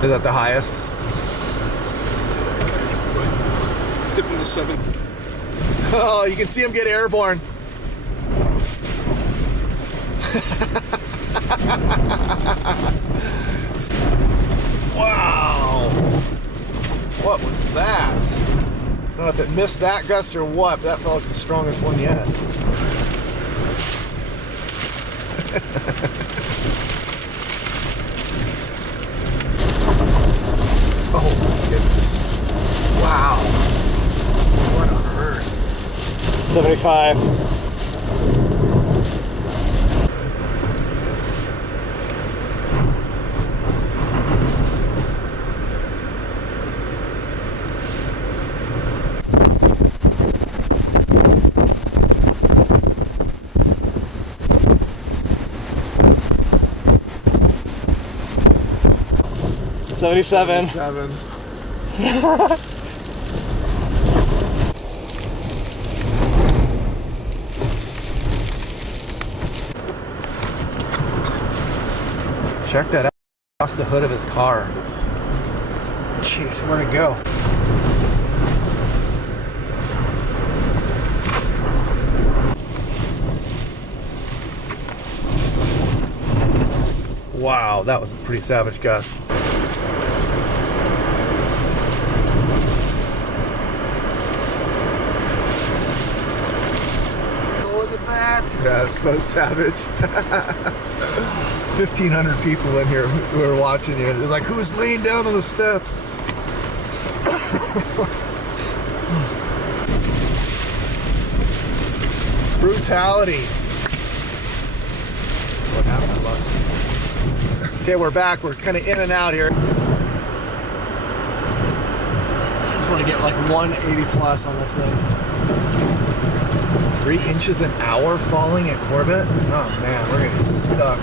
Is that the highest? So dipping to 7. Oh, you can see him get airborne. Wow. What was that? I don't know if it missed that gust or what, but that felt like the strongest one yet. Oh my goodness. Wow. What on earth? 75. Seven. Check that out. Across the hood of his car. Jeez, where'd it go? Wow, that was a pretty savage gust. Look at that. Yeah, it's so savage. 1,500 people in here who are watching you. They're like, who's laying down on the steps? Brutality. What happened to us? Okay, we're back. We're kind of in and out here. I just want to get like 180 plus on this thing. 3 inches an hour falling at Corbett? Oh man, we're gonna get stuck.